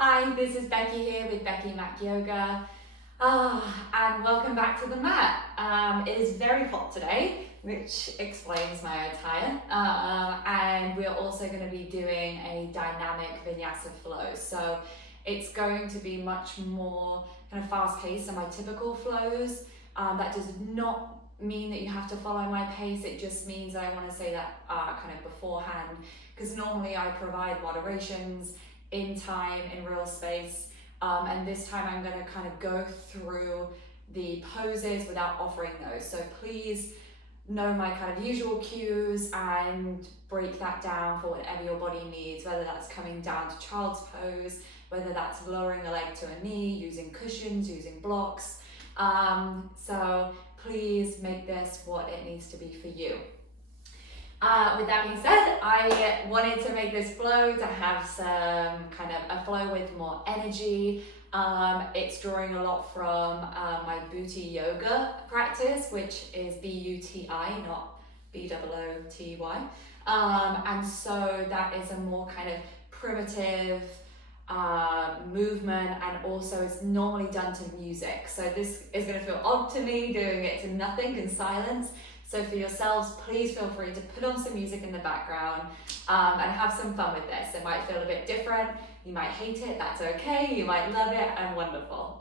Hi, this is Becky here with Becky Mac Yoga, and welcome back to the mat. It is very hot today, which explains my attire, and we're also going to be doing a Dynamic Vinyasa Flow. So it's going to be much more kind of fast-paced than my typical flows. That does not mean that you have to follow my pace. It just means that I want to say that kind of beforehand, because normally I provide moderations in time, in real space, and this time I'm going to kind of go through the poses without offering those. So please know my kind of usual cues and break that down for whatever your body needs, whether that's coming down to child's pose, whether that's lowering a leg to a knee, using cushions, using blocks. So please make this what it needs to be for you. With that being said, I wanted to make this flow to have some kind of a flow with more energy. It's drawing a lot from my booty yoga practice, which is B-U-T-I, not B-O-O-T-Y. And so that is a more kind of primitive movement, and also it's normally done to music. So this is going to feel odd to me, doing it to nothing in silence. So for yourselves, please feel free to put on some music in the background and have some fun with this. It might feel a bit different. You might hate it, that's okay. You might love it, and wonderful.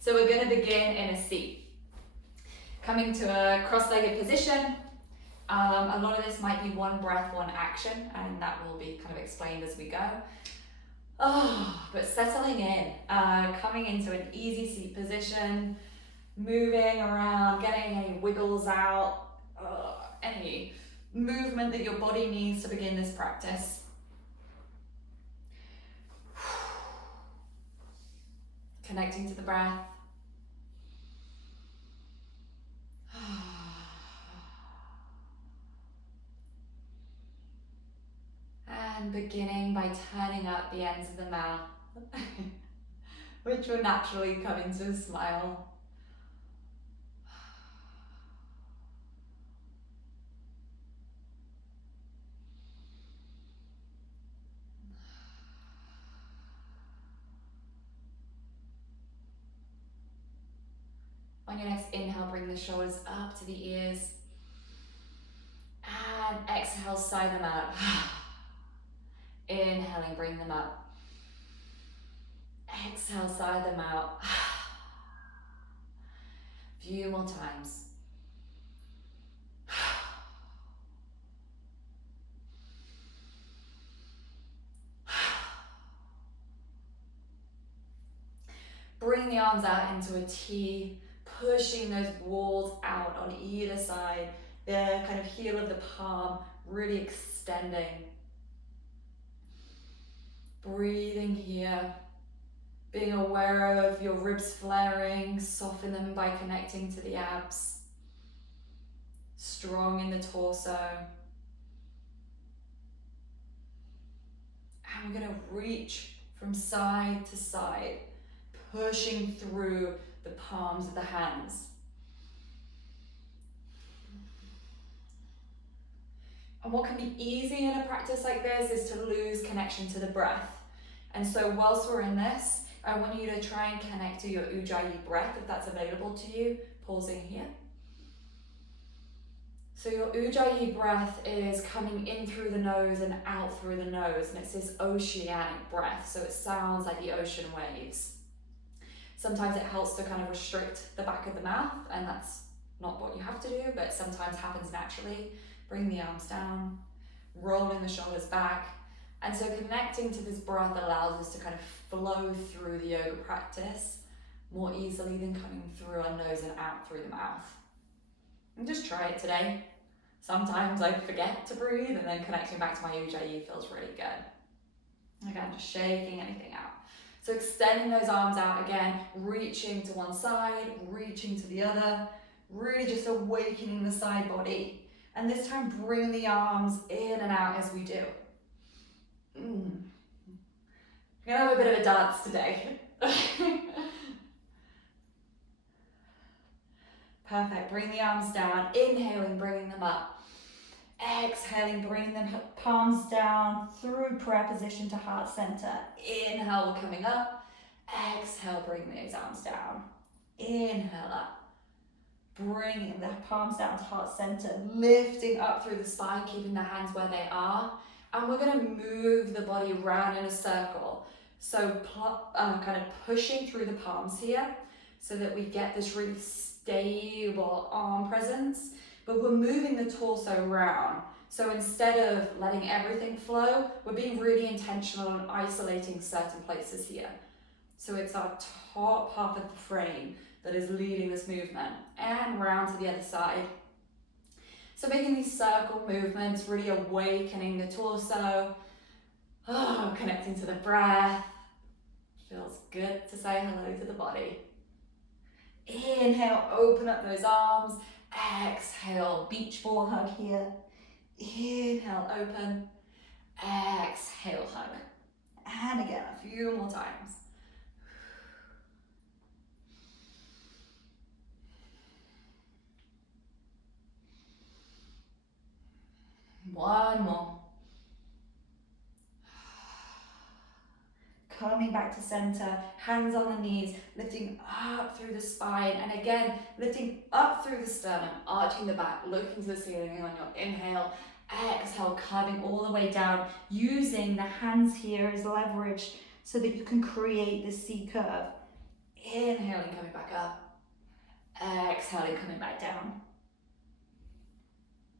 So we're going to begin in a seat. Coming to a cross-legged position. A lot of this might be one breath, one action, and that will be kind of explained as we go. But settling in, coming into an easy seat position, moving around, getting any wiggles out, any movement that your body needs to begin this practice. Connecting to the breath. And beginning by turning up the ends of the mouth, which will naturally come into a smile. On your next inhale, bring the shoulders up to the ears. And exhale, sigh them out. Inhaling, bring them up. Exhale, sigh them out. A few more times. Bring the arms out into a T, pushing those walls out on either side. The kind of heel of the palm really extending. Breathing here, being aware of your ribs flaring, soften them by connecting to the abs. Strong in the torso. And we're going to reach from side to side, pushing through the palms of the hands. And what can be easy in a practice like this is to lose connection to the breath. And so whilst we're in this, I want you to try and connect to your ujjayi breath if that's available to you, pausing here. So your ujjayi breath is coming in through the nose and out through the nose, and it's this oceanic breath, so it sounds like the ocean waves. Sometimes it helps to kind of restrict the back of the mouth, and that's not what you have to do, but sometimes happens naturally. Bring the arms down, rolling the shoulders back. And so connecting to this breath allows us to kind of flow through the yoga practice more easily than coming through our nose and out through the mouth. And just try it today. Sometimes I forget to breathe, and then connecting back to my ujjayi feels really good. Again, just shaking anything out. So extending those arms out again, reaching to one side, reaching to the other, really just awakening the side body. And this time, bring the arms in and out as we do. We're gonna have a bit of a dance today. Perfect, bring the arms down, inhaling, bringing them up. Exhaling, bringing the palms down through prayer position to heart center. Inhale, we're coming up. Exhale, bring those arms down. Inhale up. Bringing the palms down to heart center, lifting up through the spine, keeping the hands where they are. And we're going to move the body around in a circle. So kind of pushing through the palms here so that we get this really stable arm presence. But we're moving the torso around. So instead of letting everything flow, we're being really intentional and isolating certain places here. So it's our top half of the frame that is leading this movement, and round to the other side. So making these circle movements, really awakening the torso, connecting to the breath. Feels good to say hello to the body. Inhale, open up those arms. Exhale, beach ball hug here. Inhale, open. Exhale, hug. And again, a few more times. One more. Coming back to center, hands on the knees, lifting up through the spine, and again, lifting up through the sternum, arching the back, looking to the ceiling on your inhale. Exhale, curving all the way down, using the hands here as leverage so that you can create the C curve. Inhaling, coming back up. Exhaling, coming back down.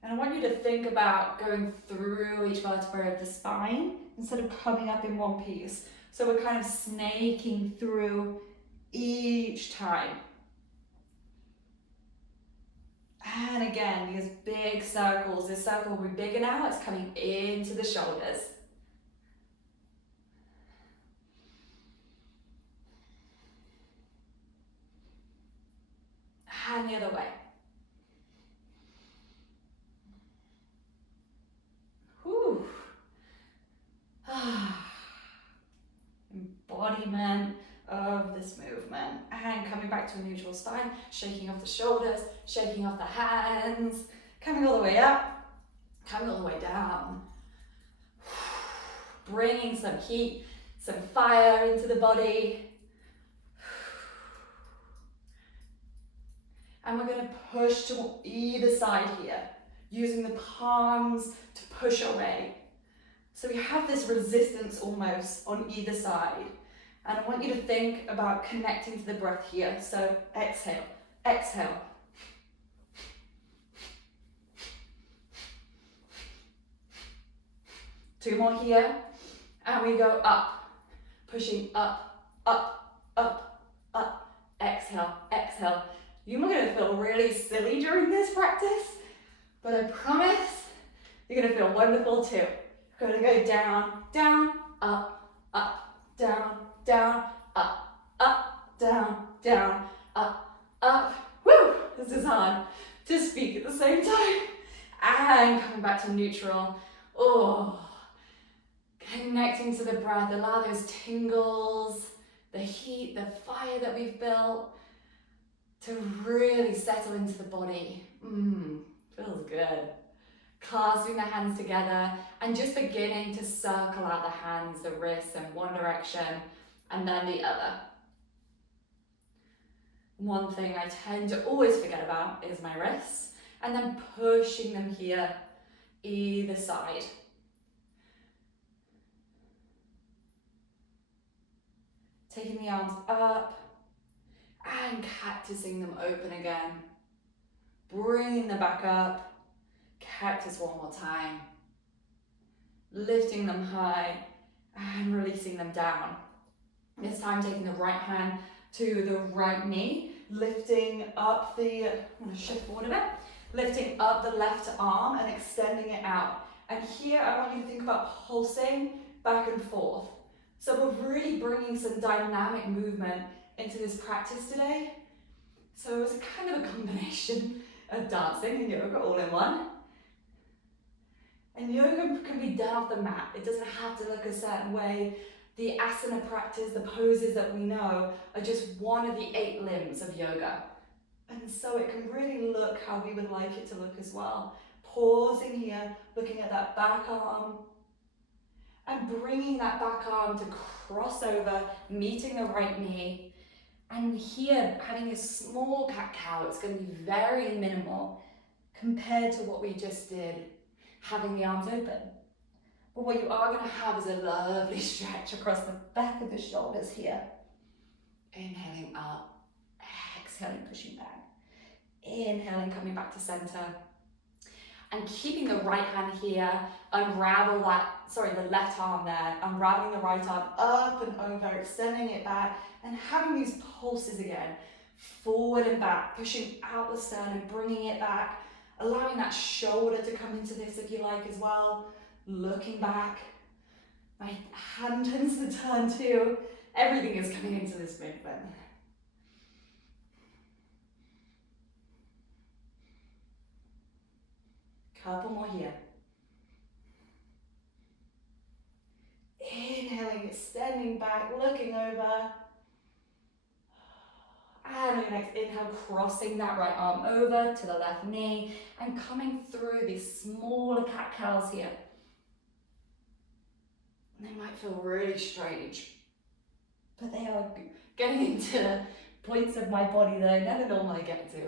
And I want you to think about going through each vertebra of the spine instead of coming up in one piece. So we're kind of snaking through each time. And again, these big circles. This circle will be bigger now. It's coming into the shoulders. And the other way. Whew. Embodiment of this movement. And coming back to a neutral spine, shaking off the shoulders, shaking off the hands, coming all the way up, coming all the way down. Bringing some heat, some fire into the body. And we're going to push to either side here, using the palms to push away. So we have this resistance almost on either side. And I want you to think about connecting to the breath here. So exhale, exhale. Two more here. And we go up, pushing up, up, up, up. Exhale, exhale. You're going to feel really silly during this practice, but I promise you're going to feel wonderful too. You're going to go down, down, up, up, down, down, up, up, down, down, up, up. Woo! This is hard to speak at the same time. And coming back to neutral. Oh, connecting to the breath. Allow those tingles, the heat, the fire that we've built to really settle into the body. Feels good. Clasping the hands together and just beginning to circle out the hands, the wrists in one direction and then the other. One thing I tend to always forget about is my wrists, and then pushing them here, either side. Taking the arms up and cactusing them open again. Bringing them back up, cactus one more time. Lifting them high and releasing them down. This time taking the right hand to the right knee, lifting up the, I'm going to shift forward a bit, lifting up the left arm and extending it out. And here I want you to think about pulsing back and forth. So we're really bringing some dynamic movement into this practice today. So it's a kind of a combination of dancing and yoga all in one. And yoga can be done off the mat. It doesn't have to look a certain way. The asana practice, the poses that we know, are just one of the 8 limbs of yoga. And so it can really look how we would like it to look as well. pausing here, looking at that back arm, and bringing that back arm to cross over, meeting the right knee. And here, having a small cat-cow, it's going to be very minimal compared to what we just did, having the arms open. But what you are going to have is a lovely stretch across the back of the shoulders here. Inhaling up, exhaling, pushing back. Inhaling, coming back to center. And keeping the right hand here, unravel the left arm there, unraveling the right arm up and over, extending it back, and having these pulses again, forward and back, pushing out the sternum, bringing it back, allowing that shoulder to come into this if you like as well, looking back. My hand tends to turn too. Everything is coming into this movement. Couple more here. Inhaling, extending back, looking over. And on your next inhale, crossing that right arm over to the left knee and coming through these smaller cat-cows here. And they might feel really strange, but they are getting into points of my body that I never normally get to.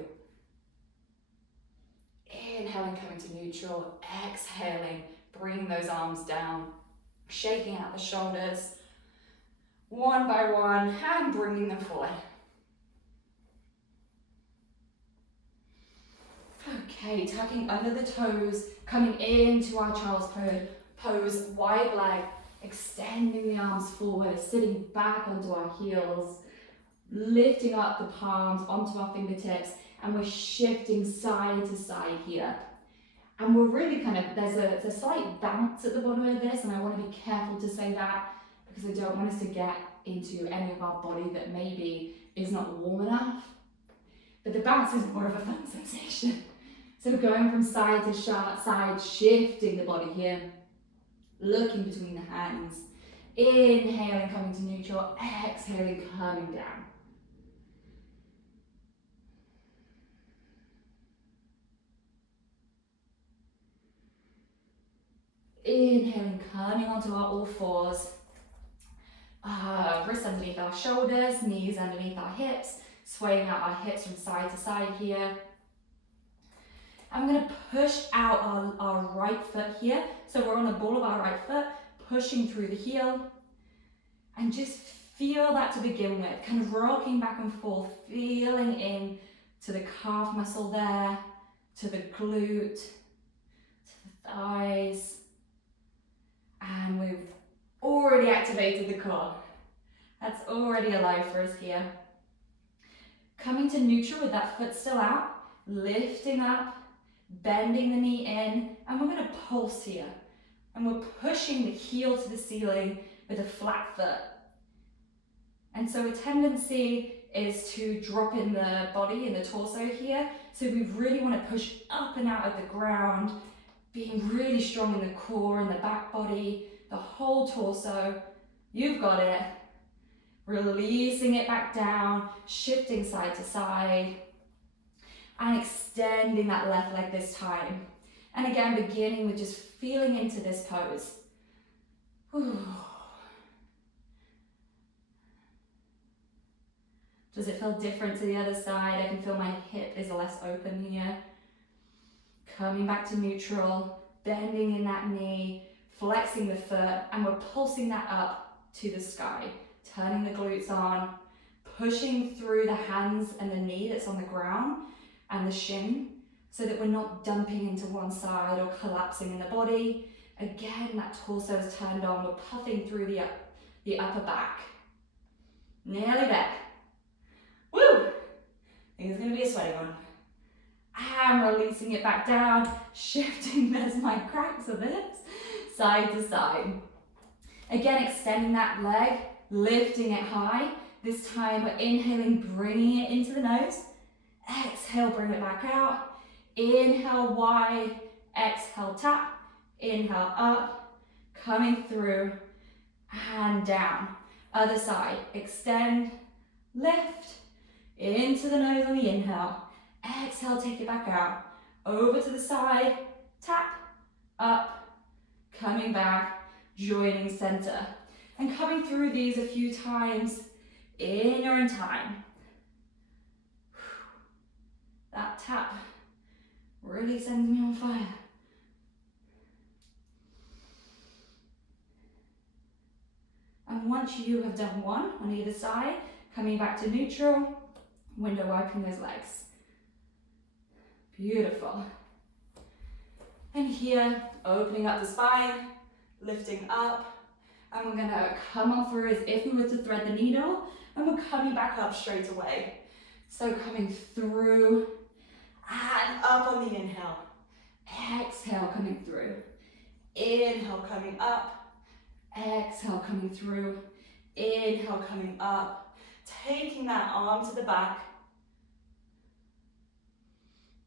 Inhaling, coming to neutral, exhaling, bringing those arms down, shaking out the shoulders, one by one, and bringing them forward. Okay, tucking under the toes, coming into our child's pose, wide leg, extending the arms forward, sitting back onto our heels, lifting up the palms onto our fingertips, and we're shifting side to side here. And we're really there's a slight bounce at the bottom of this, and I want to be careful to say that because I don't want us to get into any of our body that maybe is not warm enough. But the bounce is more of a fun sensation. So going from side to side, shifting the body here, looking between the hands, inhaling, coming to neutral, exhaling, coming down. Inhaling, coming onto our all fours, wrists underneath our shoulders, knees underneath our hips, swaying out our hips from side to side here. I'm going to push out our right foot here. So we're on the ball of our right foot, pushing through the heel. And just feel that to begin with, kind of rocking back and forth, feeling in to the calf muscle there, to the glute, to the thighs. And we've already activated the core. That's already alive for us here. Coming to neutral with that foot still out, lifting up, bending the knee in, and we're going to pulse here. And we're pushing the heel to the ceiling with a flat foot. And so a tendency is to drop in the body, in the torso here. So we really want to push up and out of the ground, being really strong in the core and the back body, the whole torso. You've got it. Releasing it back down, shifting side to side, and extending that left leg this time. And again, beginning with just feeling into this pose. Whew. Does it feel different to the other side? I can feel my hip is less open here. Coming back to neutral, bending in that knee, flexing the foot, and we're pulsing that up to the sky. Turning the glutes on, pushing through the hands and the knee that's on the ground and the shin so that we're not dumping into one side or collapsing in the body. Again, that torso is turned on. We're puffing through the upper back. Nearly there. Woo! I think it's going to be a sweaty one. And releasing it back down, shifting, there's my cracks of it, side to side. Again, extending that leg, lifting it high. This time we're inhaling, bringing it into the nose. Exhale, bring it back out. Inhale wide, exhale tap. Inhale up, coming through and down. Other side, extend, lift, into the nose on the inhale. Exhale, take it back out. Over to the side, up, coming back, joining center. And coming through these a few times in your own time. That tap really sends me on fire. And once you have done one on either side, coming back to neutral, window wiping those legs. Beautiful. And here, opening up the spine, lifting up, and we're gonna come on through as if we were to thread the needle, and we're coming back up straight away. So coming through and up on the inhale. Exhale, coming through. Inhale, coming up. Exhale, coming through. Inhale, coming up. Taking that arm to the back.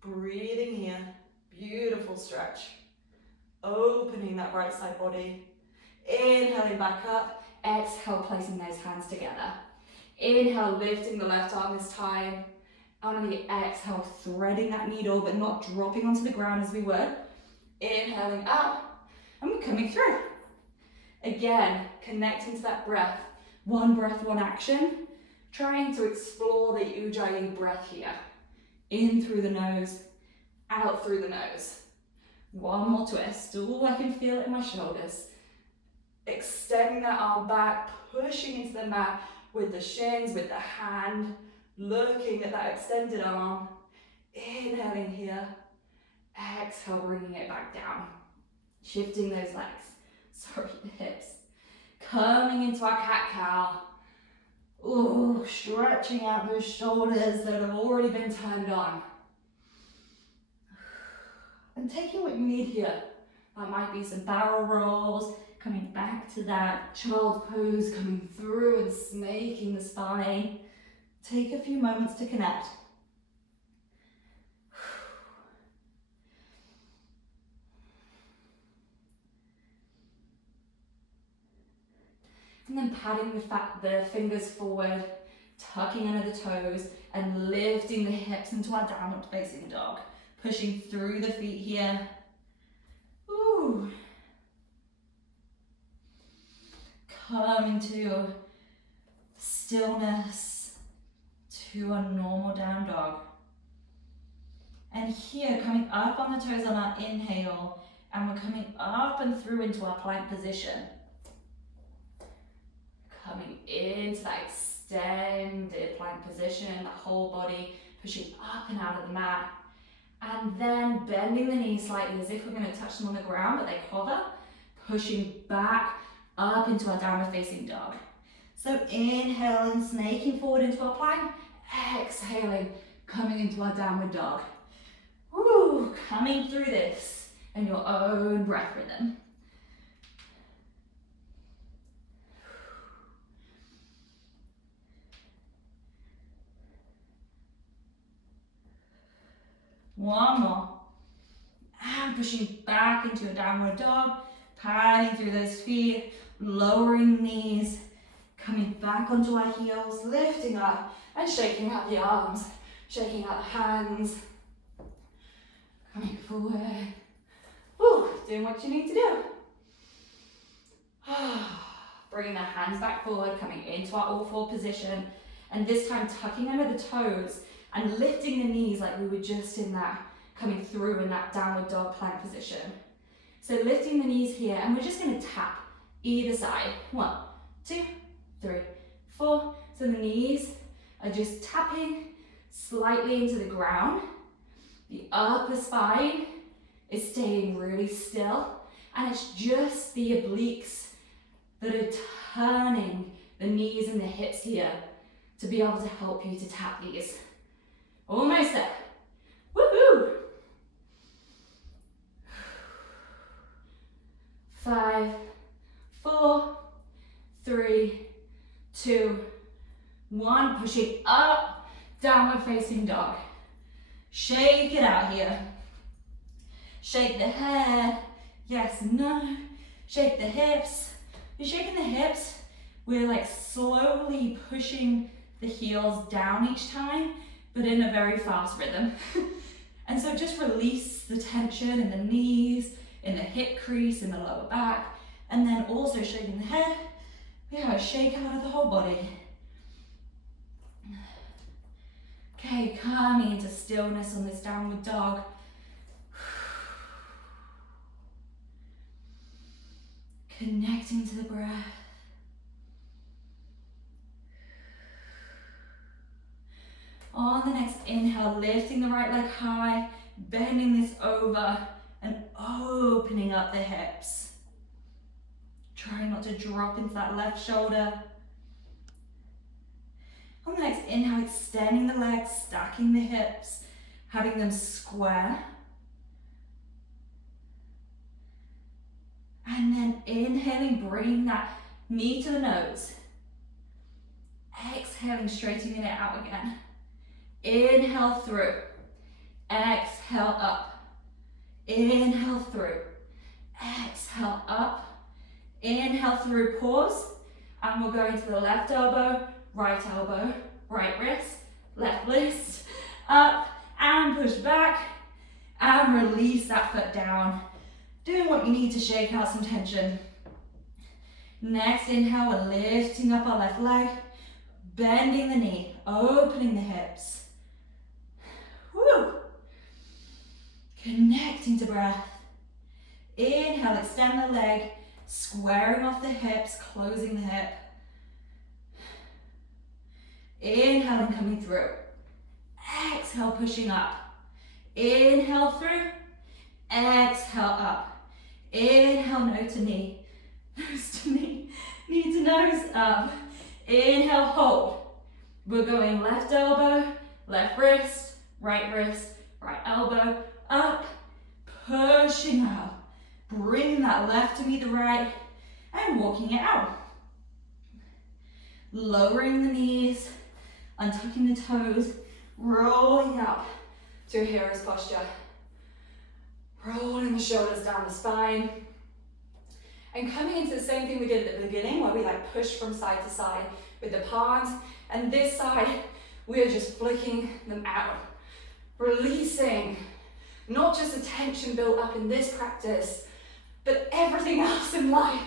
Breathing here. Beautiful stretch. Opening that right side body. Inhaling back up. Exhale, placing those hands together. Inhale, lifting the left arm this time. On the exhale, threading that needle, but not dropping onto the ground as we would. Inhaling up, and we're coming through. Again, connecting to that breath. One breath, one action. Trying to explore the Ujjayi breath here. In through the nose, out through the nose. One more twist. Ooh, I can feel it in my shoulders. Extending that arm back, pushing into the mat with the shins, with the hand, looking at that extended arm. Inhaling here. Exhale, bringing it back down. Shifting those legs. Sorry, the hips. Coming into our cat-cow. Ooh, stretching out those shoulders that have already been turned on. And taking what you need here. That might be some barrel rolls, coming back to that child pose, coming through and snaking the spine. Take a few moments to connect. And then patting the fingers forward, tucking under the toes, and lifting the hips into our downward facing dog. Pushing through the feet here. Ooh. Coming to stillness, to a normal down dog. And here, coming up on the toes on our inhale, and we're coming up and through into our plank position. Coming into that extended plank position, the whole body pushing up and out of the mat. And then bending the knees slightly as if we're going to touch them on the ground, but they hover, pushing back up into our downward facing dog. So inhaling, snaking forward into our plank, exhaling, coming into our downward dog. Woo, coming through this in your own breath rhythm. One more. And pushing back into a downward dog, padding through those feet, lowering knees, coming back onto our heels, lifting up and shaking out the arms, shaking out the hands, coming forward. Woo, doing what you need to do. Bringing the hands back forward, coming into our all four position, and this time tucking under the toes and lifting the knees like we were just in that, coming through in that downward dog plank position. So lifting the knees here, and we're just going to tap either side. 1, 2, 3, 4. So the knees are just tapping slightly into the ground. The upper spine is staying really still, and it's just the obliques that are turning the knees and the hips here to be able to help you to tap these. Almost there. Woohoo! 5, 4, 3, 2, 1. Pushing up, downward facing dog. Shake it out here. Shake the head. Yes, no. Shake the hips. You're shaking the hips. We're like slowly pushing the heels down each time, but in a very fast rhythm. And so just release the tension in the knees, in the hip crease, in the lower back, and then also shaking the head. Yeah, shake out of the whole body. Okay, coming into stillness on this downward dog. Connecting to the breath. On the next inhale, lifting the right leg high, bending this over and opening up the hips. Trying not to drop into that left shoulder. On the next inhale, extending the legs, stacking the hips, having them square. And then inhaling, bringing that knee to the nose. Exhaling, straightening it out again. Inhale through. Exhale up. Inhale through. Exhale up. Inhale through, pause. And we'll go into the left elbow, right wrist, left wrist, up and push back and release that foot down. Doing what you need to shake out some tension. Next inhale, we're lifting up our left leg, bending the knee, opening the hips. Woo! Connecting to breath. Inhale, extend the leg, squaring off the hips, closing the hip. Inhaling, coming through. Exhale, pushing up. Inhale through. Exhale up. Inhale, nose to knee. Nose to knee. Knee to nose, up. Inhale, hold. We're going left elbow, left wrist, right elbow, up. Pushing out. Bring that left to meet the right and walking it out. Lowering the knees, untucking the toes, rolling out to a hero's posture. Rolling the shoulders down the spine. And coming into the same thing we did at the beginning where we like push from side to side with the palms. And this side, we are just flicking them out. Releasing not just the tension built up in this practice, but everything else in life.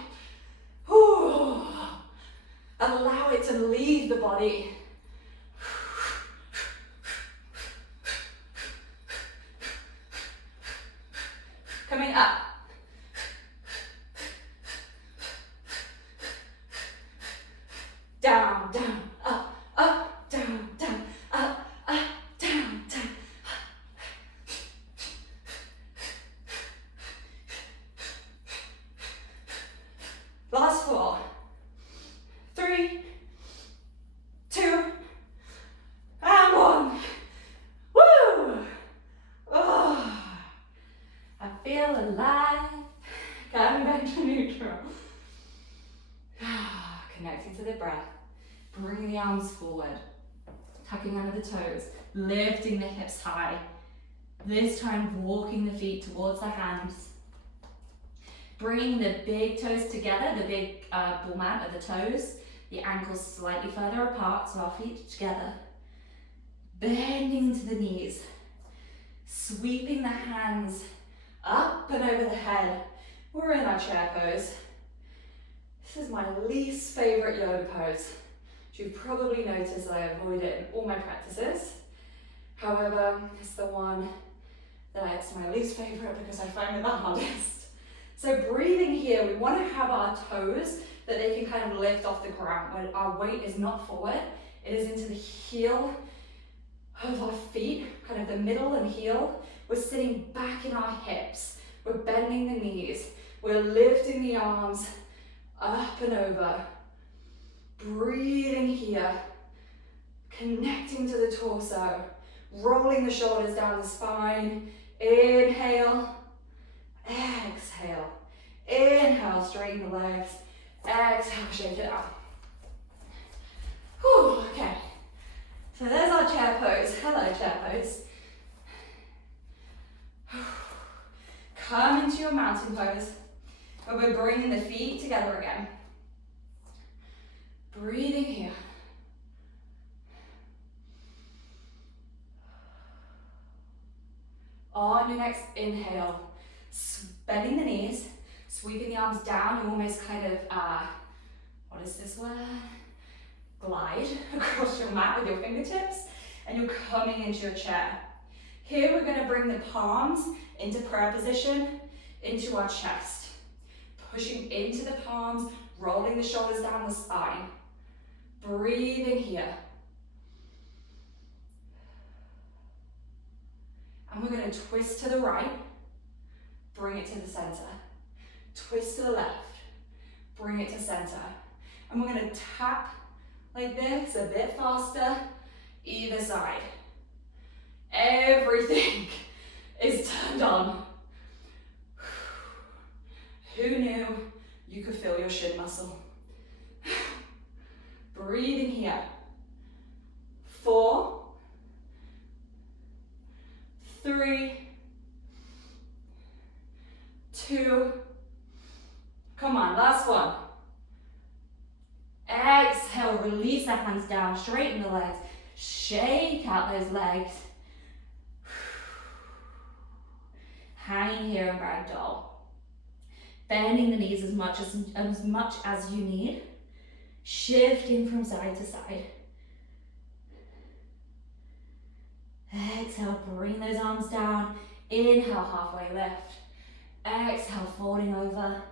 Ooh. Allow it to leave the body. Coming up. Down, down, up, up, down, down, up, down, down. Last 4, 3, 2, and 1. Woo! Oh, I feel alive. Coming back to neutral. Connecting to the breath. Bring the arms forward. Tucking under the toes. Lifting the hips high. This time walking the feet towards the hands. Bringing the big toes together, the big ball mat of the toes, the ankles slightly further apart, so our feet together. Bending into the knees, sweeping the hands up and over the head. We're in our chair pose. This is my least favorite yoga pose. You've probably noticed I avoid it in all my practices. However, it's the one that's my least favorite because I find it the hardest. So breathing here, we want to have our toes that they can kind of lift off the ground when our weight is not forward. It is into the heel of our feet, kind of the middle and heel. We're sitting back in our hips. We're bending the knees. We're lifting the arms up and over. Breathing here. Connecting to the torso. Rolling the shoulders down the spine. Inhale. Exhale. Inhale, straighten the legs. Exhale, shake it out. Whew, okay. So there's our chair pose. Hello, chair pose. Come into your mountain pose, where we're bringing the feet together again. Breathing here. On your next inhale, Bending the knees, sweeping the arms down. You almost kind of, what is this word? Glide across your mat with your fingertips, and you're coming into your chair. Here we're going to bring the palms into prayer position, into our chest. Pushing into the palms, rolling the shoulders down the spine. Breathing here. And we're going to twist to the right, bring it to the center. Twist to the left, bring it to center. And we're going to tap like this, a bit faster, either side. Everything is turned on. Who knew you could feel your shin muscle? Breathing here. 4, 3, 2, come on, last one. Exhale, release the hands down, straighten the legs, shake out those legs. Hanging here in ragdoll. Bending the knees as much as you need. Shifting from side to side. Exhale, bring those arms down. Inhale, halfway lift. Exhale, folding over.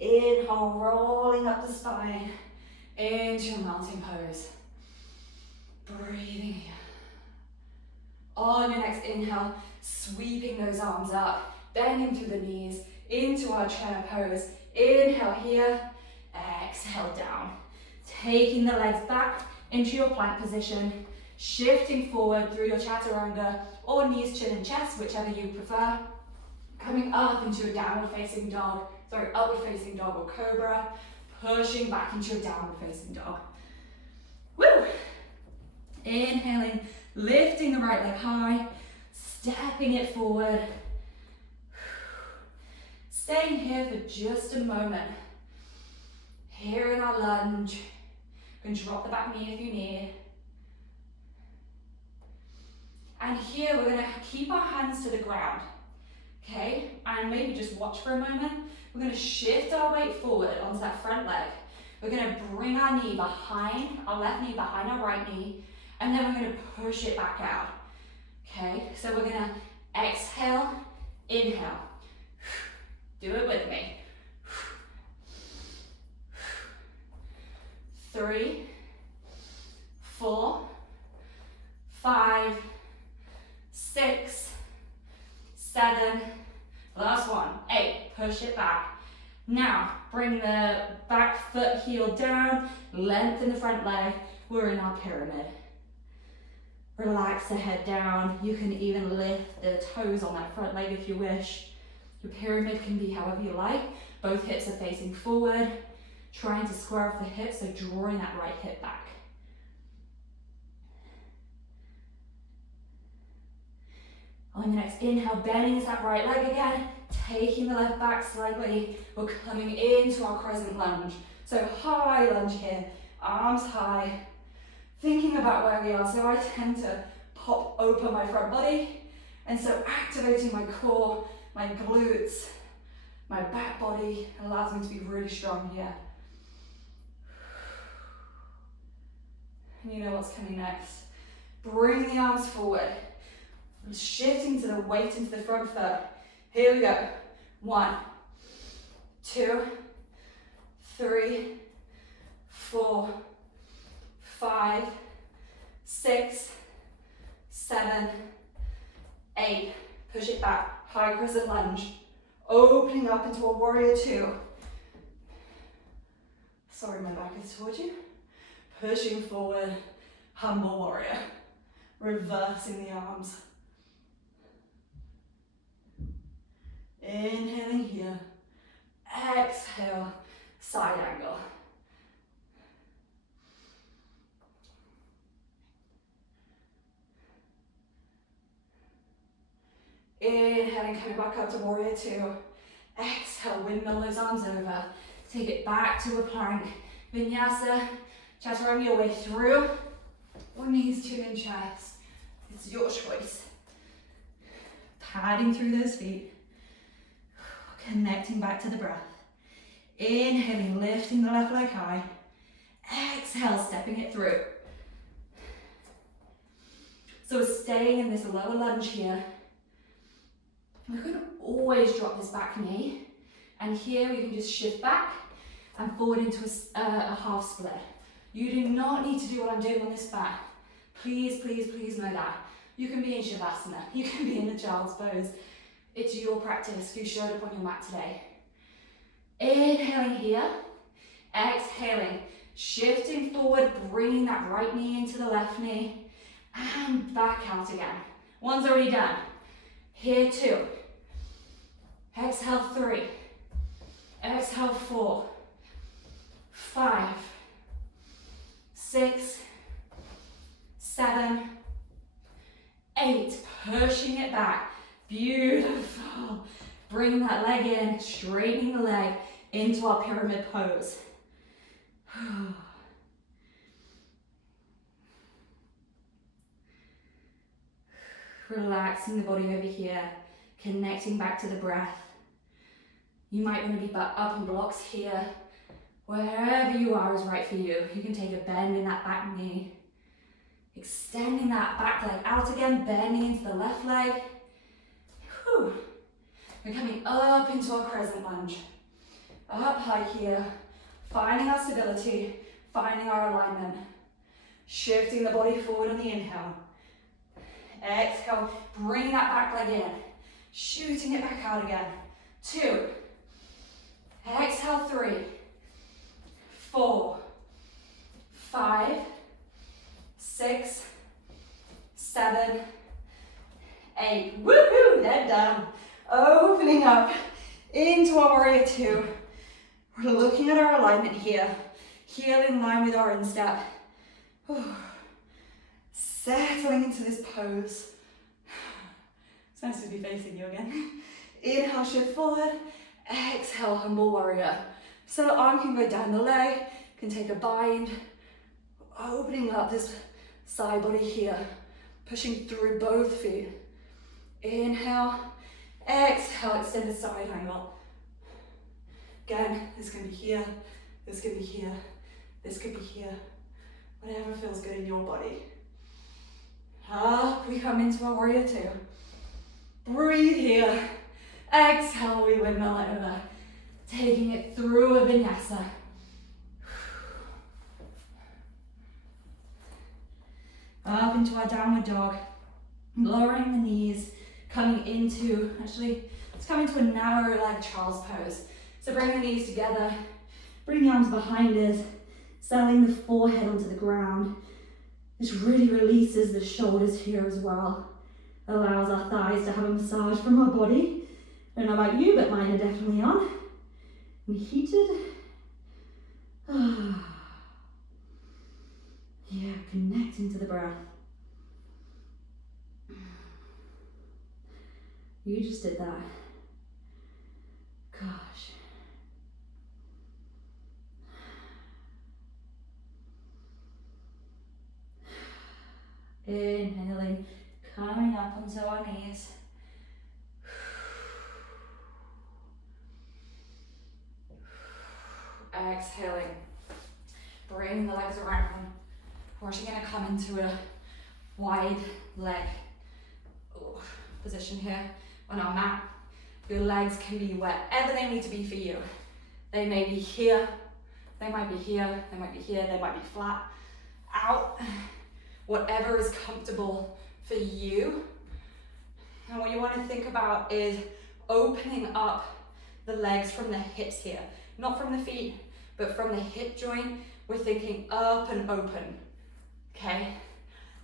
Inhale, rolling up the spine into your mountain pose. Breathing here. On your next inhale, sweeping those arms up, bending through the knees into our chair pose. Inhale here, exhale down. Taking the legs back into your plank position, shifting forward through your chaturanga or knees, chin and chest, whichever you prefer. Coming up into a upward facing dog or cobra, pushing back into a downward facing dog. Woo! Inhaling, lifting the right leg high, stepping it forward. Staying here for just a moment. Here in our lunge. You can drop the back knee if you need. And here we're going to keep our hands to the ground. Okay, and maybe just watch for a moment. We're going to shift our weight forward onto that front leg. We're going to bring our knee behind, our left knee behind our right knee, and then we're going to push it back out. Okay, so we're going to exhale, inhale. Do it with me. 3, 4, 5, 6, 7, last one, 8, push it back. Now, bring the back foot heel down, lengthen the front leg, we're in our pyramid. Relax the head down, you can even lift the toes on that front leg if you wish. Your pyramid can be however you like, both hips are facing forward, trying to square off the hips, so drawing that right hip back. On the next inhale, bending into that right leg again, taking the left back slightly. We're coming into our crescent lunge. So high lunge here, arms high, thinking about where we are. So I tend to pop open my front body, and so activating my core, my glutes, my back body allows me to be really strong here. And you know what's coming next. Bring the arms forward. Shifting to the weight into the front foot. Here we go. 1, 2, 3, 4, 5, 6, 7, 8. Push it back. High crescent lunge. Opening up into a warrior 2. Sorry, my back is towards you. Pushing forward. Humble warrior. Reversing the arms. Inhaling here, exhale, side angle. Inhaling, coming back up to warrior 2. Exhale, windmill those arms over. Take it back to a plank. Vinyasa, chaturanga your way through. Or knees, chin and chest. It's your choice. Padding through those feet. Connecting back to the breath. Inhaling, lifting the left leg high. Exhale, stepping it through. So we're staying in this lower lunge here. We can always drop this back knee. And here we can just shift back and forward into a half split. You do not need to do what I'm doing on this mat. Please, please, please know that. You can be in shavasana. You can be in the child's pose. It's your practice. You showed up on your mat today. Inhaling here. Exhaling. Shifting forward, bringing that right knee into the left knee. And back out again. One's already done. Here 2. Exhale 3. Exhale 4. 5. 6. 7. 8. Pushing it back. Beautiful. Bring that leg in, straightening the leg into our pyramid pose. Relaxing the body over here, connecting back to the breath. You might want to be up in blocks here. Wherever you are is right for you. You can take a bend in that back knee. Extending that back leg out again, bending into the left leg. Whew. We're coming up into our crescent lunge. Up high here, finding our stability, finding our alignment. Shifting the body forward on the inhale. Exhale, bring that back leg in. Shooting it back out again. 2. Exhale 3. 4. 5. 6. 7. 8. Woohoo! They're done. Opening up into our warrior 2. We're looking at our alignment here. Heel in line with our instep. Settling into this pose. It's nice to be facing you again. Inhale, shift forward. Exhale, humble warrior. So the arm can go down the leg, can take a bind. Opening up this side body here. Pushing through both feet. Inhale. Exhale, extended side angle. Again, this can be here, this can be here, this could be here. Whatever feels good in your body. Up, we come into our warrior 2. Breathe here. Exhale, we windmill over. Taking it through a vinyasa. Up into our downward dog. Lowering the knees, coming into, let's come into a narrow leg child's pose. So bring the knees together, bring the arms behind us, settling the forehead onto the ground. This really releases the shoulders here as well. Allows our thighs to have a massage from our body. I don't know about you, but mine are definitely on. And heated. Yeah, connecting to the breath. You just did that. Gosh. Inhaling, coming up onto our knees. Exhaling, bring the legs around. We're actually going to come into a wide leg position here on our mat. Your legs can be wherever they need to be for you. They may be here, they might be here, they might be here, they might be flat, out. Whatever is comfortable for you. And what you want to think about is opening up the legs from the hips here. Not from the feet, but from the hip joint. We're thinking up and open, okay?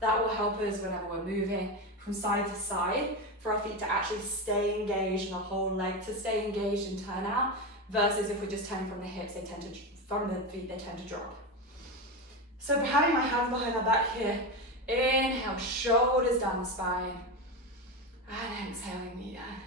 That will help us whenever we're moving from side to side for our feet to actually stay engaged and the whole leg to stay engaged and turn out, versus if we're just turning from the hips, from the feet, they tend to drop. So having my hands behind my back here, inhale, shoulders down the spine, and exhaling, knee down.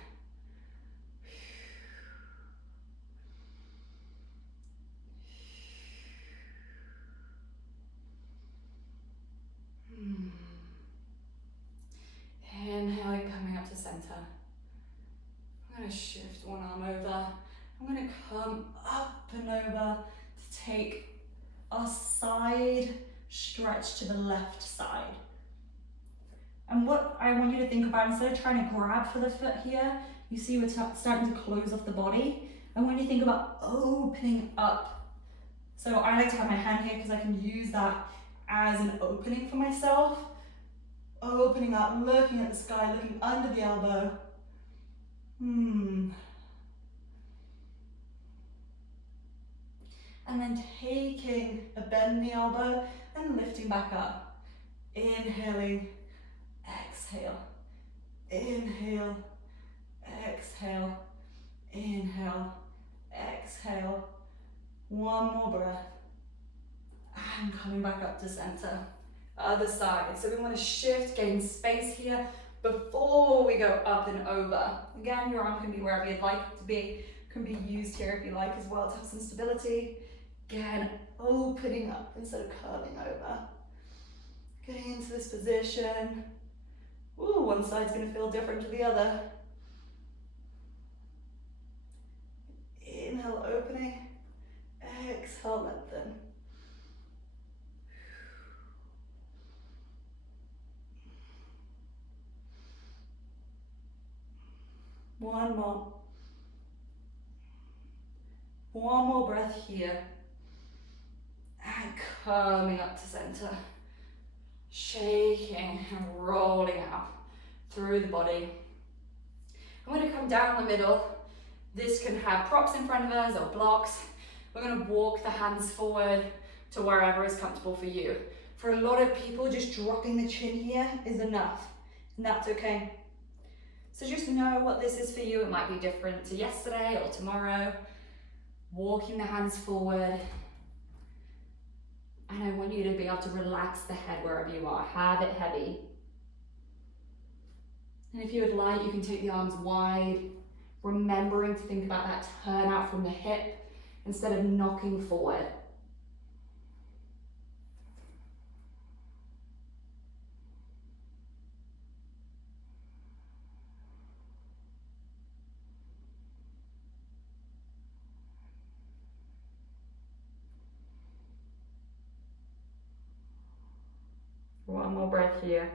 Inhaling, coming up to center. I'm going to shift one arm over, and over to take our side stretch to the left side. And what I want you to think about, instead of trying to grab for the foot here, you see we're starting to close off the body. I want you to think about opening up. So I like to have my hand here because I can use that as an opening for myself. Opening up, looking at the sky, looking under the elbow. And then taking a bend in the elbow and lifting back up. Inhaling, exhale. Inhale, exhale. Inhale, exhale. One more breath. And coming back up to center. Other side. So we want to shift, gain space here before we go up and over. Again, your arm can be wherever you'd like it to be. Can be used here if you like as well to have some stability. Again, opening up instead of curling over. Getting into this position. Ooh, one side's going to feel different to the other. Inhale, opening. Exhale, lengthen. One more. One more breath here. And coming up to center. Shaking and rolling out through the body. I'm going to come down the middle. This can have props in front of us or blocks. We're going to walk the hands forward to wherever is comfortable for you. For a lot of people, just dropping the chin here is enough, and that's okay. So just know what this is for you. It might be different to yesterday or tomorrow. Walking the hands forward. And I want you to be able to relax the head wherever you are. Have it heavy. And if you would like, you can take the arms wide, remembering to think about that turn out from the hip instead of knocking forward. One more breath here.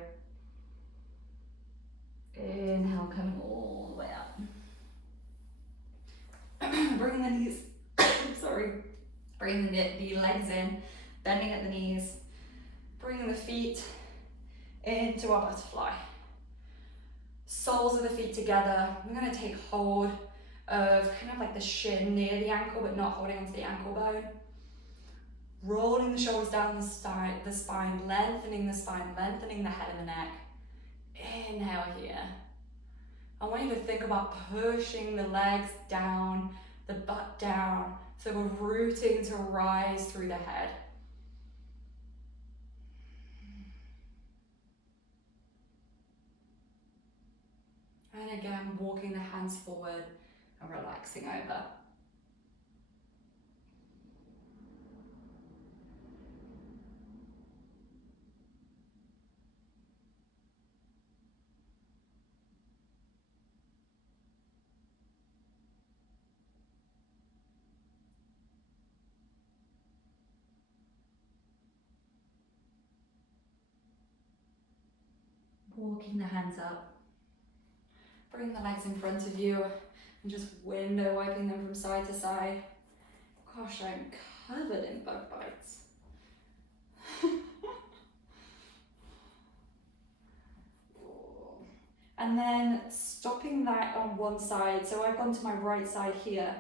Inhale, coming all the way up. Bring the knees, bring the legs in, bending at the knees, bringing the feet into our butterfly. Soles of the feet together. We're going to take hold of kind of like the shin near the ankle, but not holding onto the ankle bone. Rolling the shoulders down the spine, lengthening the spine, lengthening the head and the neck. Inhale here. I want you to think about pushing the legs down, the butt down, so we're rooting to rise through the head. And again, walking the hands forward and relaxing over. Walking the hands up. Bring the legs in front of you and just window wiping them from side to side. Gosh, I'm covered in bug bites. And then stopping that on one side. So I've gone to my right side here.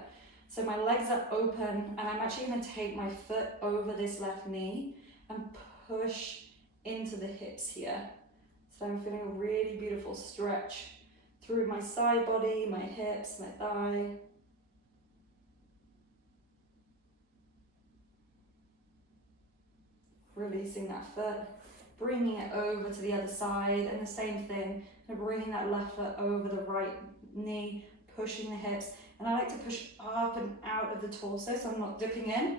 So my legs are open and I'm actually going to take my foot over this left knee and push into the hips here. So I'm feeling a really beautiful stretch through my side body, my hips, my thigh. Releasing that foot, bringing it over to the other side, and the same thing, and bringing that left foot over the right knee, pushing the hips. And I like to push up and out of the torso so I'm not dipping in,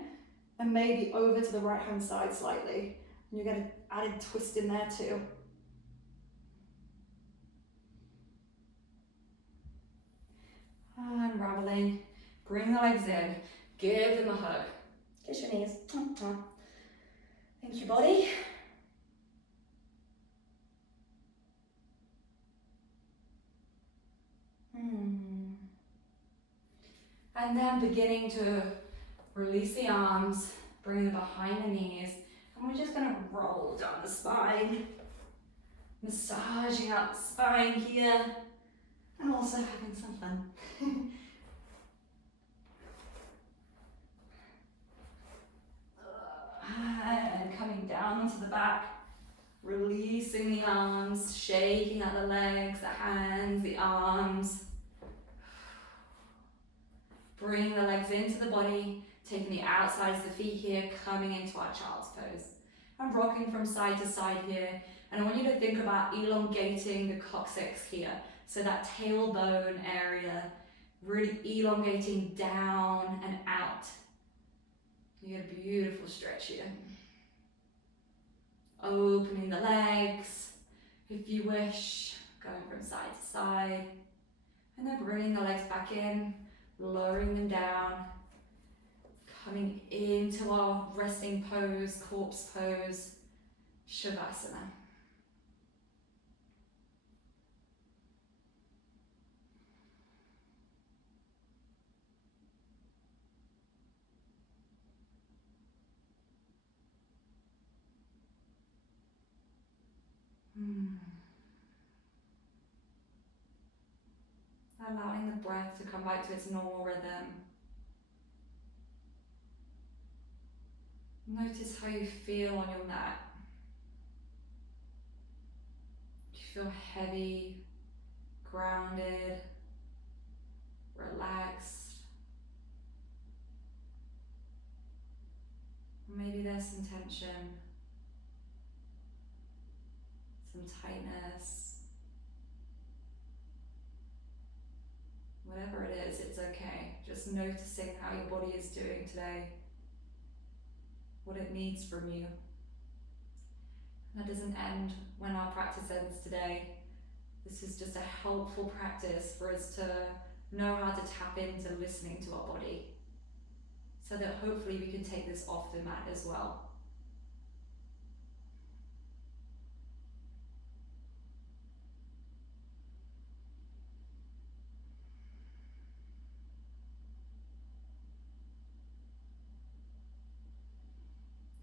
and maybe over to the right hand side slightly. And you get an added twist in there too. Unraveling, bring the legs in, Give them a hug. Kiss your knees. Thank you, body. And then beginning to release the arms, bring them behind the knees, and we're just going to roll down the spine, massaging out the spine here, and also having some fun. And coming down onto the back, releasing the arms, shaking out the legs, the hands, the arms. Bring the legs into the body, taking the outsides of the feet here, coming into our child's pose. I'm rocking from side to side here, and I want you to think about elongating the coccyx here. So that tailbone area, really elongating down and out. You get a beautiful stretch here. Opening the legs, if you wish, going from side to side, and then bringing the legs back in, lowering them down, coming into our resting pose, corpse pose, shavasana. Allowing the breath to come back to its normal rhythm. Notice how you feel on your mat. Do you feel heavy, grounded, relaxed? Maybe there's some tension, some tightness. Whatever it is, it's okay. Just noticing how your body is doing today, what it needs from you. That doesn't end when our practice ends today. This is just a helpful practice for us to know how to tap into listening to our body, so that hopefully we can take this off the mat as well.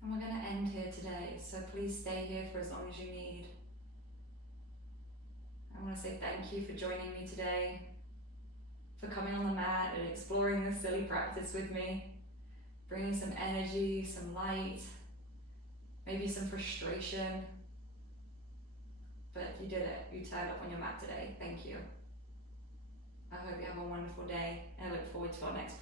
And we're going to end here today, so please stay here for as long as you need. I want to say thank you for joining me today, for coming on the mat and exploring this silly practice with me, bringing some energy, some light, maybe some frustration. But you did it, you turned up on your mat today, thank you. I hope you have a wonderful day, and I look forward to our next practice.